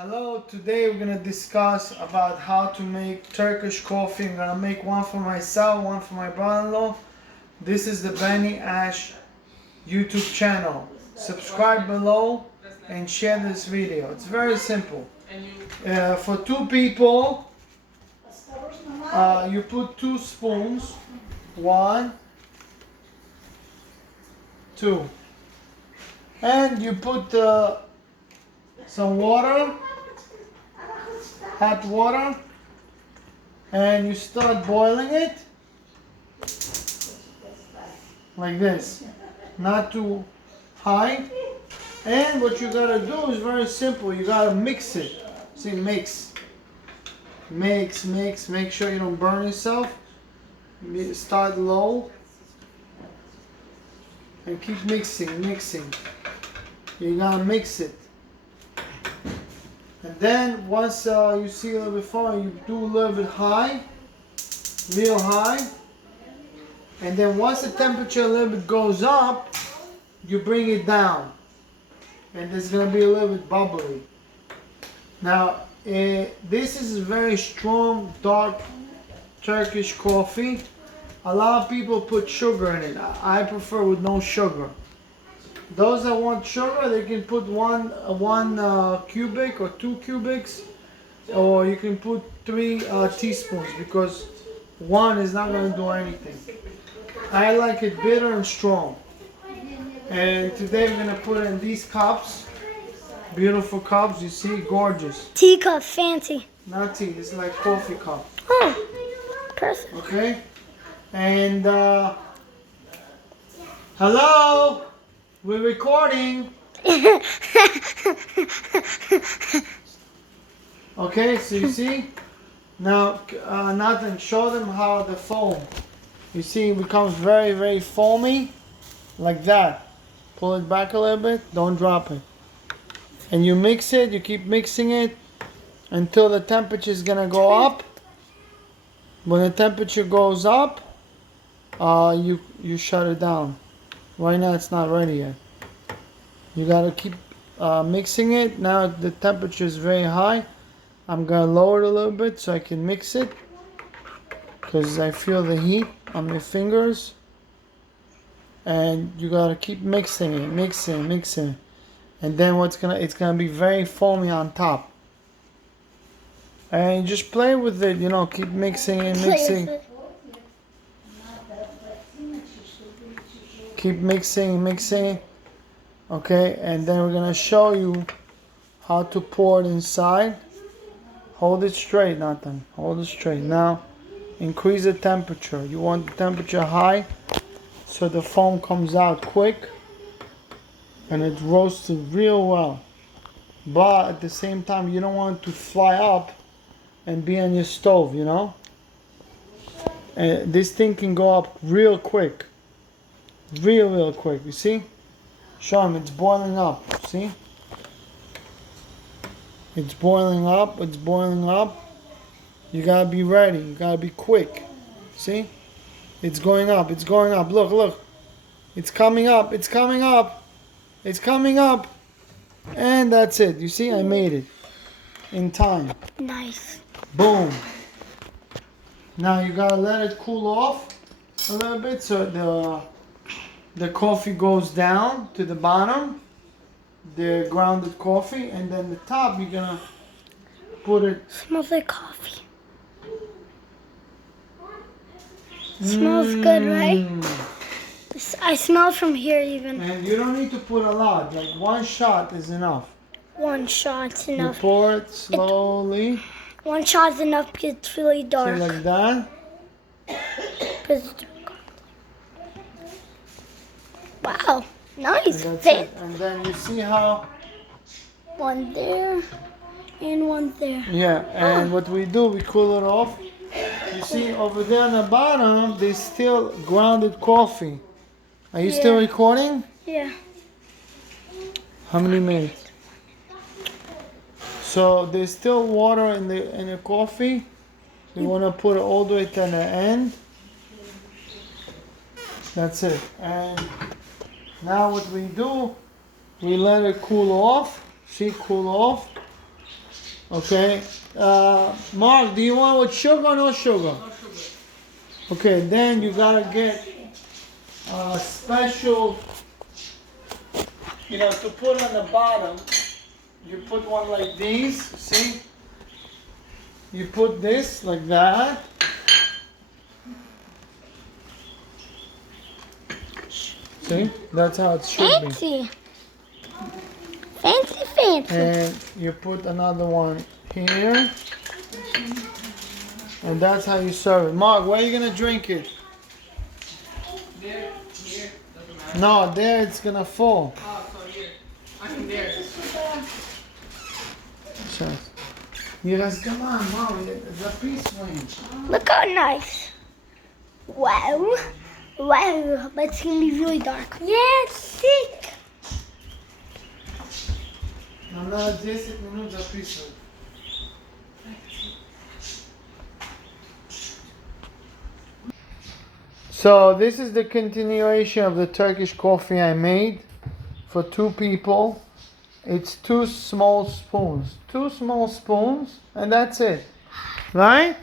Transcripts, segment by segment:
Hello, today we're going to discuss about how to make Turkish coffee. I'm going to make one for myself, one for my brother-in-law. This is the Benny Ash YouTube channel. Subscribe below and share this video. It's very simple. For two people, you put 2 spoons. 1, 2. And you put some water, hot water, and you start boiling it like this, not too high. And what you gotta do is very simple. You gotta mix it. See, mix, make sure you don't burn yourself. Start low and keep mixing. You gotta mix it. And then once you see a little bit far, you do a little bit high, real high. And then once the temperature a little bit goes up, you bring it down. And it's going to be a little bit bubbly. Now, this is a very strong, dark Turkish coffee. A lot of people put sugar in it. I prefer with no sugar. Those that want sugar, they can put one cubic or 2 cubics, or you can put 3 teaspoons, because 1 is not going to do anything. I like it bitter and strong. And today we're going to put it in these cups. Beautiful cups, you see, gorgeous. Teacup, fancy. Not tea, it's like coffee cup. Oh, perfect. Okay? And, hello? We're recording. Okay, so you see? Now, Nathan, show them how the foam. You see, it becomes very, very foamy. Like that. Pull it back a little bit. Don't drop it. And you mix it. You keep mixing it until the temperature is going to go up. When the temperature goes up, you shut it down. Right now it's not ready yet. You gotta keep mixing it. Now the temperature is very high. I'm gonna lower it a little bit so I can mix it, because I feel the heat on my fingers. And you gotta keep mixing it, mixing. And then it's gonna be very foamy on top. And just play with it, you know, keep mixing and mixing. Keep mixing. Okay, and then we're gonna show you how to pour it inside. Hold it straight, Nathan. Hold it straight. Now, increase the temperature. You want the temperature high so the foam comes out quick and it roasted real well. But at the same time, you don't want it to fly up and be on your stove, you know? And this thing can go up real quick. Real quick, you see? Show them, it's boiling up, see? It's boiling up. You gotta be ready, you gotta be quick. See? It's going up, look. It's coming up. And that's it, you see? I made it. In time. Nice. Boom. Now you gotta let it cool off a little bit so the coffee goes down to the bottom, the grounded coffee, and then the top you're gonna put it. Smells like coffee. Smells good, right? I smell from here even. And you don't need to put a lot, like 1 shot is enough. 1 shot's enough. You pour it slowly. 1 shot's enough because it's really dark. See, like that. Wow, nice. And, and then you see how. 1 there and 1 there. Yeah, and what we do, we cool it off. You see over there on the bottom, there's still grounded coffee. Are you still recording? Yeah. How many minutes? So there's still water in the coffee. You want to put it all the way to the end. That's it. And now what we do, we let it cool off. See, cool off. Okay. Mark, do you want with sugar or no sugar? No sugar. Okay, then you gotta get a special, to put on the bottom. You put one like these, see? You put this like that. See? That's how it should be. Fancy. Fancy, fancy. And you put another one here. And that's how you serve it. Mark, where are you gonna drink it? There, here, doesn't matter. No, there it's gonna fall. Oh, so here. I mean there. Сейчас. Не разговаривай, мама, записывай. Look how nice. Wow. Wow. But it's going to be really dark. Yeah, it's thick. Нам надо 10 минут записывать. So this is the continuation of the Turkish coffee I made for 2 people. It's 2 small spoons. 2 small spoons and that's it. Right?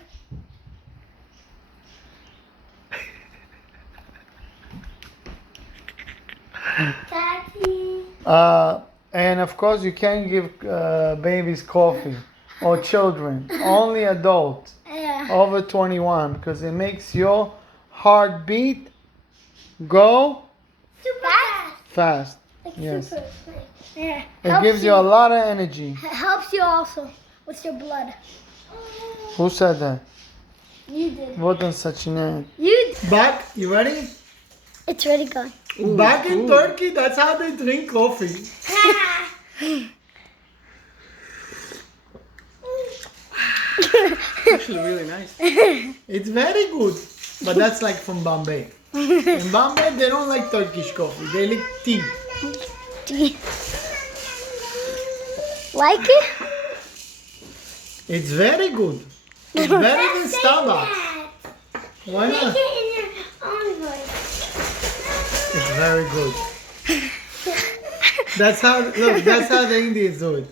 Daddy. And of course you can't give babies coffee or children. Only adults Yeah. over 21 because it makes your heartbeat go Super fast. Like Yes. super. Yeah. It gives you a lot of energy. It helps you also with your blood. Who said that? You did. Вот он сочиняет. You. Back, you ready? It's ready gone. Back in Turkey, that's how they drink coffee. Actually really nice. It's very good. But that's like from Bombay. In Bombay, they don't like Turkish coffee. They like tea. Like it? It's very good. It's better than Starbucks. Why not? it in your own voice. It's very good. That's how the Indians do it.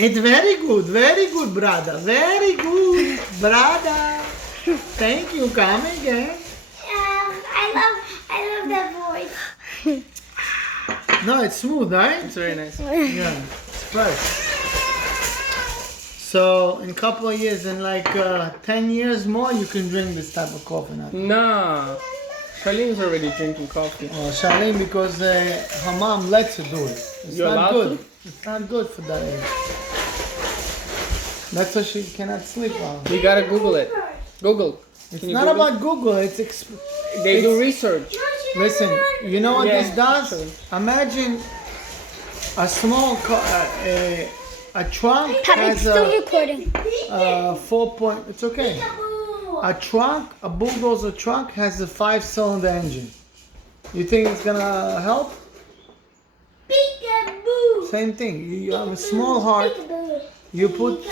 It's very good, brother. Very good, brother. Thank you. Come again. I love that voice. No, it's smooth, right? It's very nice. Yeah, it's fresh. So in a couple of years, in like 10 years more, you can drink this type of coffee now. Nah. Charlene's already drinking coffee. Charlene, because her mom lets her do it. It's You're not allowed good. It's not good for that age. That's why she cannot sleep well. You gotta Google it. Google. It's Can you not Google? about Google. It's They do it's- research. Listen. You know what Yeah, this does? actually. Imagine a small a trunk Pappy, has still a recording. 4 point. It's okay. A truck, a bulldozer truck has a 5-cylinder engine. You think it's gonna help? Same thing. You have a small heart. You put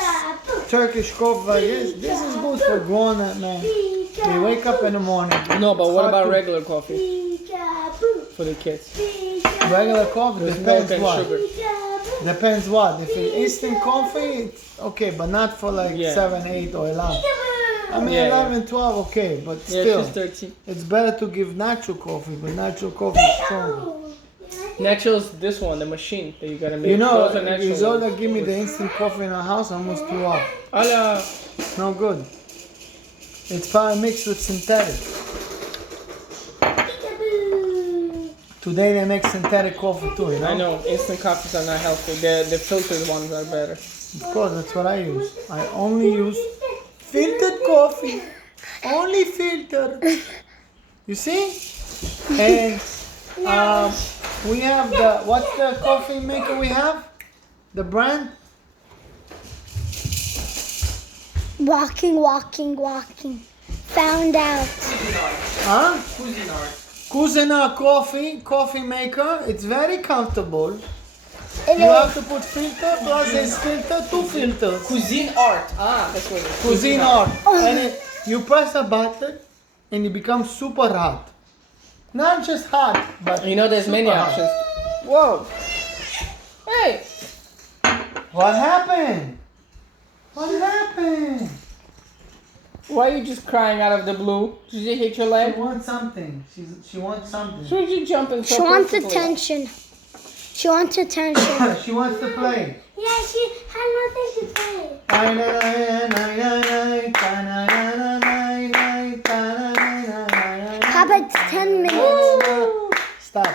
Turkish coffee like this. This is good for grown-up man. They wake up in the morning. No, but what Hard about to- regular coffee for the kids? Regular coffee? With milk Depends and what. sugar. Depends what. If it's instant coffee, it's okay, but not for like Yeah. 7, 8, or 11. I mean, Yeah, 11, 12, okay, but Yeah, still. she's 13. It's better to give natural coffee, but natural coffee is strong. Natural's this one, the machine that you gotta make. You know, Those are natural Isolda ones. give me the instant coffee in our house, I almost threw up. Hola. It's no good. It's probably mixed with synthetic. Today they make synthetic coffee too, you know? I know, instant coffees are not healthy. The filtered ones are better. Of course, that's what I use. I only use filtered coffee. Only filter. You see? And we have what's the coffee maker we have? The brand? Walking. Found out. Huh? Cuisinart. Cuisinart coffee maker. It's very comfortable. It You is. have to put filter plus this filter, 2 filters. Cuisine art. Ah, that's what it is. Cuisinart. And you press a button and it becomes super hot. Not just hot, but You know, there's many super hot. options. Whoa. Hey. What happened? What happened? Why are you just crying out of the blue? Did you hit your She leg? wants something. She wants something. Should you jumping so She wants perfectly? attention. She wants attention. She wants to play. Yeah, she had nothing to say. How about 10 minutes? Stop.